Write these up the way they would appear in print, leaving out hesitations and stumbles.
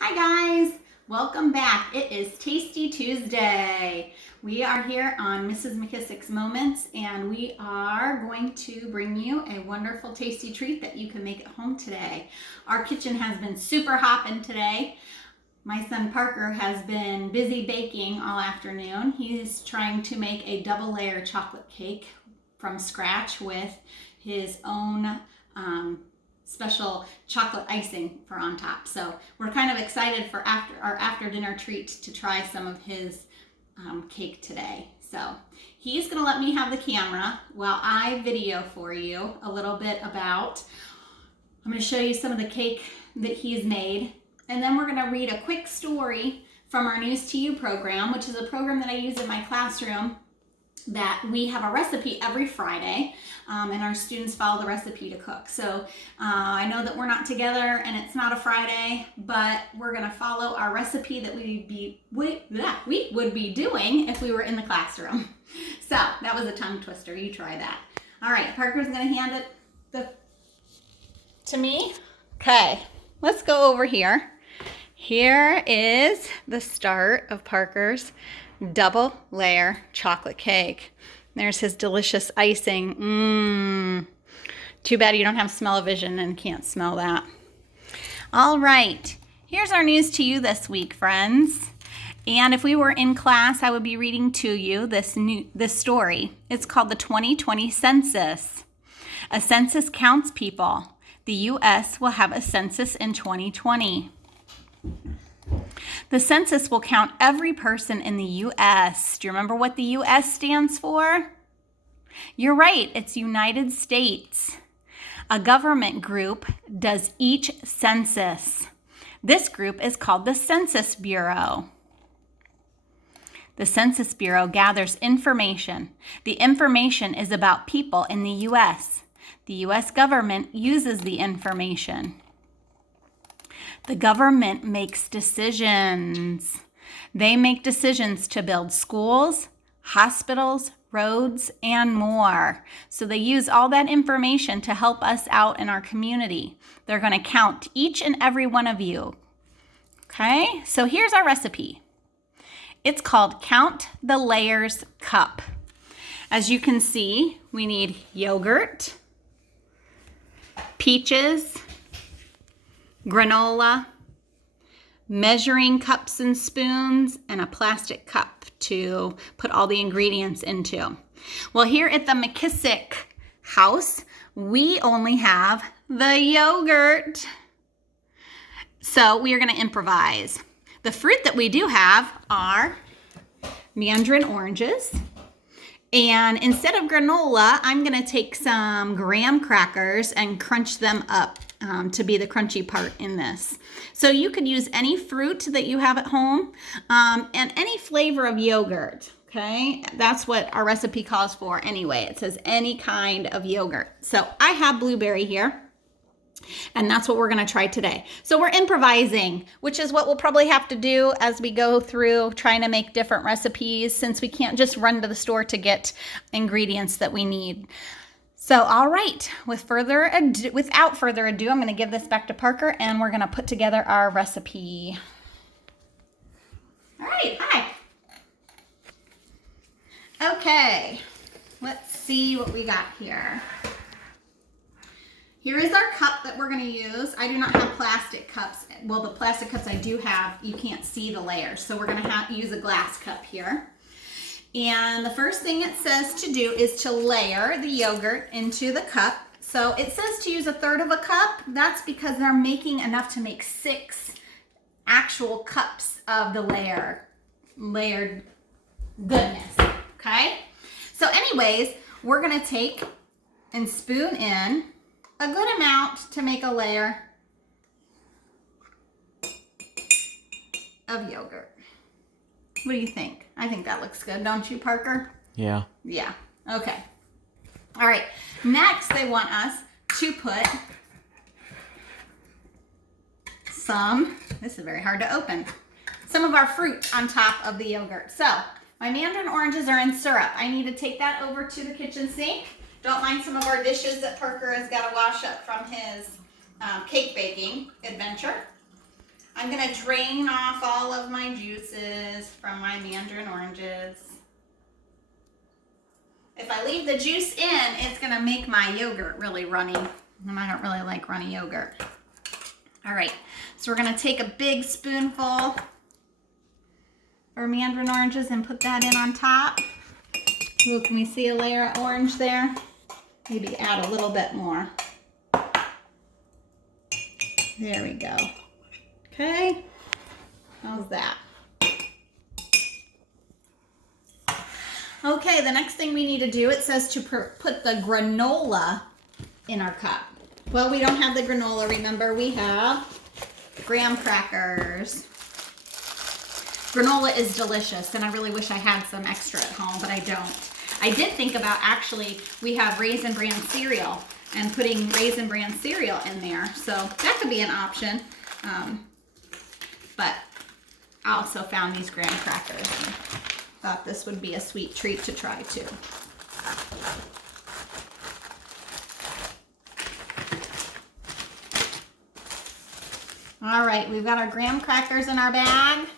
Hi guys, welcome back. It is Tasty Tuesday. We are here on Mrs. McKissick's Moments and we are going to bring you a wonderful tasty treat that you can make at home today. Our kitchen has been super hopping today. My son Parker has been busy baking all afternoon. He is trying to make a double layer chocolate cake from scratch with his own special chocolate icing for on top. So we're kind of excited for our after dinner treat to try some of his cake today. So he's gonna let me have the camera while I video for you a little bit about, I'm gonna show you some of the cake that he's made, and then we're gonna read a quick story from our News to You program, which is a program that I use in my classroom that we have a recipe every Friday, and our students follow the recipe to cook. So I know that we're not together and it's not a Friday, but we're gonna follow our recipe that we would be doing if we were in the classroom. So that was a tongue twister, you try that. All right, Parker's gonna hand it to me. Okay, let's go over here. Here is the start of Parker's double layer chocolate cake. There's his delicious icing. Too bad you don't have smell-o-vision and can't smell that. All right, here's our news to you this week, friends. And if we were in class, I would be reading to you this story. It's called the 2020 Census. A census counts people. The U.S. will have a census in 2020. The census will count every person in the U.S. Do you remember what the U.S. stands for? You're right, it's United States. A government group does each census. This group is called the Census Bureau. The Census Bureau gathers information. The information is about people in the U.S. The U.S. government uses the information. The government makes decisions. They make decisions to build schools, hospitals, roads, and more. So they use all that information to help us out in our community. They're going to count each and every one of you. Okay, so here's our recipe. It's called Count the Layers Cup. As you can see, we need yogurt, peaches, granola, measuring cups and spoons, and a plastic cup to put all the ingredients into. Well, here at the McKissick house, we only have the yogurt. So we are going to improvise. The fruit that we do have are mandarin oranges. And instead of granola, I'm going to take some graham crackers and crunch them up to be the crunchy part in this. So you could use any fruit that you have at home and any flavor of yogurt. Okay, that's what our recipe calls for anyway. It says any kind of yogurt. So I have blueberry here. And that's what we're going to try today. So we're improvising, which is what we'll probably have to do as we go through trying to make different recipes, since we can't just run to the store to get ingredients that we need. So, all right, without further ado, I'm going to give this back to Parker and we're going to put together our recipe. All right, hi. Okay, let's see what we got here. Here is our cup that we're going to use. I do not have plastic cups. Well, the plastic cups I do have, you can't see the layers. So we're going to use a glass cup here. And the first thing it says to do is to layer the yogurt into the cup. So it says to use 1/3 of a cup. That's because they're making enough to make 6 actual cups of the layered goodness. Okay? So anyways, we're going to take and spoon in a good amount to make a layer of yogurt. What do you think? I think that looks good, don't you, Parker? Yeah. Yeah, okay. All right, next they want us to put this is very hard to open, some of our fruit on top of the yogurt. So my mandarin oranges are in syrup. I need to take that over to the kitchen sink. Don't mind some of our dishes that Parker has got to wash up from his cake baking adventure. I'm gonna drain off all of my juices from my mandarin oranges. If I leave the juice in, it's gonna make my yogurt really runny, and I don't really like runny yogurt. All right, so we're gonna take a big spoonful of our mandarin oranges and put that in on top. Ooh, can we see a layer of orange there? Maybe add a little bit more. There we go. Okay, how's that? Okay, the next thing we need to do, it says to put the granola in our cup. Well, we don't have the granola, remember, we have graham crackers. Granola is delicious, and I really wish I had some extra at home, but I don't. I did think about, actually, we have Raisin Bran cereal, and putting Raisin Bran cereal in there, so that could be an option. But I also found these graham crackers and thought this would be a sweet treat to try too. All right, we've got our graham crackers in our bag.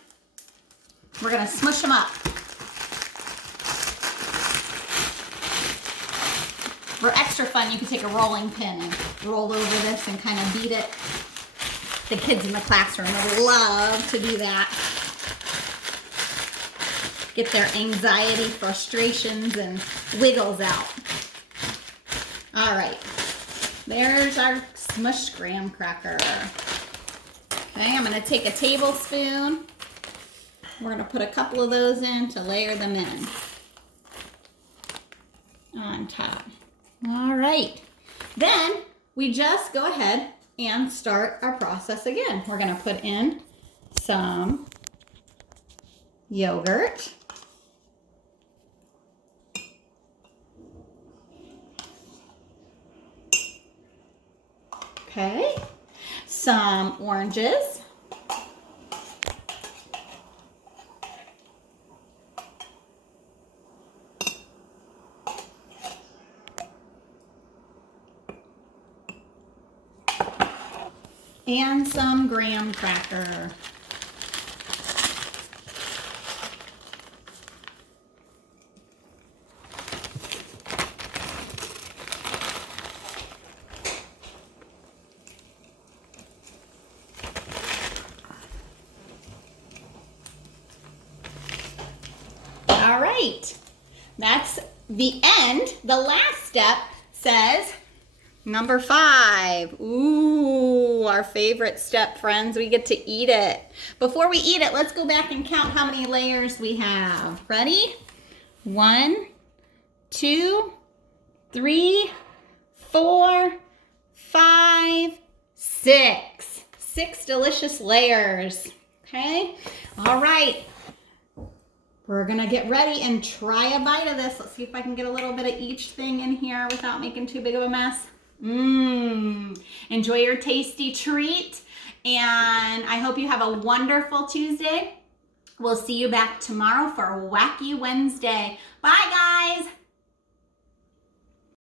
We're gonna smush them up. For extra fun, you can take a rolling pin and roll over this and kind of beat it. The kids in the classroom would love to do that. Get their anxiety, frustrations, and wiggles out. All right, there's our smushed graham cracker. Okay, I'm gonna take a tablespoon. We're gonna put a couple of those in to layer them in on top. All right, then we just go ahead and start our process again. We're gonna put in some yogurt. Okay, some oranges. And some graham cracker. All right, that's the end. The last step says number 5. Ooh, our favorite step, friends. We get to eat it. Before we eat it, let's go back and count how many layers we have. Ready? 1, 2, 3, 4, 5, 6. 6 delicious layers. Okay? All right. We're gonna get ready and try a bite of this. Let's see if I can get a little bit of each thing in here without making too big of a mess. Enjoy your tasty treat, and I hope you have a wonderful Tuesday. We'll see you back tomorrow for Wacky Wednesday. Bye, guys.